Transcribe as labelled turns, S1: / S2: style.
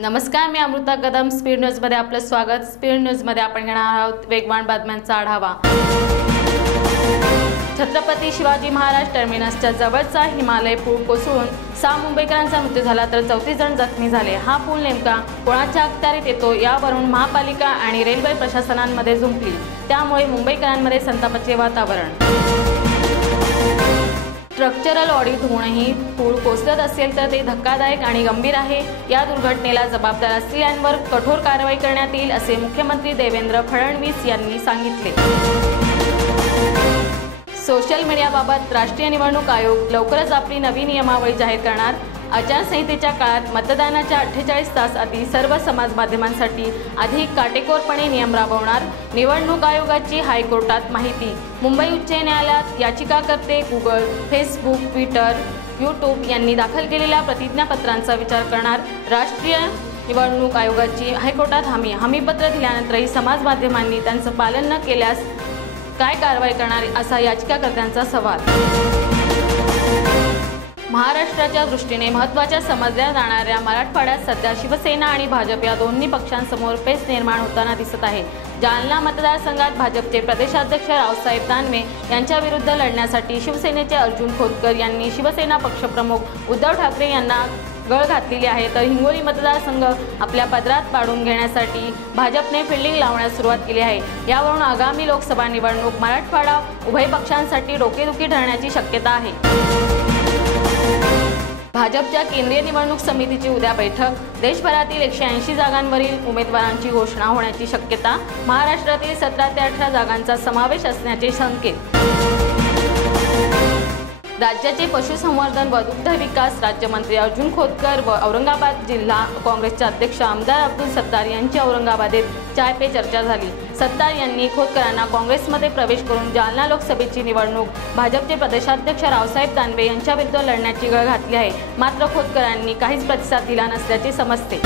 S1: नमस्कार मी अमृता कदम. स्पीड न्यूजमध्ये आपलं स्वागत. स्पीड न्यूजमध्ये आपण घेणार आहोत वेगवान बातम्यांचा आढावा. छत्रपती शिवाजी महाराज टर्मिनसच्या जवळचा हिमालय पूल कोसळून सहा मुंबईकरांचा मृत्यू झाला तर चौतीस जण जखमी झाले. हा पूल नेमका कोणाच्या अखत्यारीत येतो यावरून महापालिका आणि रेल्वे प्रशासनांमध्ये झुंपली. त्यामुळे मुंबईकरांमध्ये संतापाचे वातावरण. स्ट्रक्चरल ऑडिट होऊनही पूल कोसळत असेल तर ते धक्कादायक आणि गंभीर आहे. या दुर्घटनेला जबाबदार असलेल्यांवर कठोर कारवाई करण्यात येईल असे मुख्यमंत्री देवेंद्र फडणवीस यांनी सांगितले. सोशल मीडियाबाबत राष्ट्रीय निवडणूक आयोग लवकरच आपली नवी नियमावली जाहीर करणार. आचारसंहितेच्या काळात मतदानाच्या अठ्ठेचाळीस तास आधी सर्व समाज माध्यमांसाठी अधिक काटेकोरपणे नियम राबवणार निवडणूक आयोगाची हायकोर्टात माहिती. मुंबई उच्च न्यायालयात याचिकाकर्ते गुगल फेसबुक ट्विटर यूट्यूब यांनी दाखल केलेल्या प्रतिज्ञापत्रांचा विचार करणार राष्ट्रीय निवडणूक आयोगाची हायकोर्टात हमी. हमीपत्र दिल्यानंतरही समाज माध्यमांनी त्यांचं पालन न केल्यास काय कारवाई करणार असा याचिकाकर्त्यांचा सवाल. महाराष्ट्राच्या दृष्टीने महत्त्वाच्या समजल्या जाणाऱ्या मराठवाड्यात सध्या शिवसेना आणि भाजप या दोन्ही पक्षांसमोर पेच निर्माण होताना दिसत आहे. जालना मतदारसंघात भाजपचे प्रदेशाध्यक्ष रावसाहेब दानवे यांच्या विरुद्ध लढण्यासाठी शिवसेनेचे अर्जुन खोतकर यांनी शिवसेना पक्षप्रमुख उद्धव ठाकरे यांना गळ घातलेली आहे. तर हिंगोली मतदारसंघ आपल्या पदरात पाडून घेण्यासाठी भाजपने फिल्डिंग लावण्यास सुरुवात केली आहे. यावरून आगामी लोकसभा निवडणूक मराठवाडा उभय पक्षांसाठी डोकेदुखी ठरण्याची शक्यता आहे. भाजपच्या केंद्रीय निवडणूक समितीची उद्या बैठक. देशभरातील एकशे ऐंशी जागांवरील उमेदवारांची घोषणा होण्याची शक्यता. महाराष्ट्रातील सतरा ते अठरा जागांचा समावेश असण्याचे संकेत. राज्याचे पशुसंवर्धन व दुग्ध विकास राज्यमंत्री अर्जुन खोतकर व औरंगाबाद जिल्हा काँग्रेसचे अध्यक्ष आमदार अब्दुल सत्तार यांची औरंगाबादेत चाय पे चर्चा झाली. सत्तार यांनी खोतकरांना काँग्रेसमध्ये प्रवेश करून जालना लोकसभेची निवडणूक भाजपचे प्रदेशाध्यक्ष रावसाहेब दानवे यांच्याविरुद्ध लढण्याची गळ घातली आहे. मात्र खोतकरांनी काहीच प्रतिसाद दिला नसल्याचे समजते.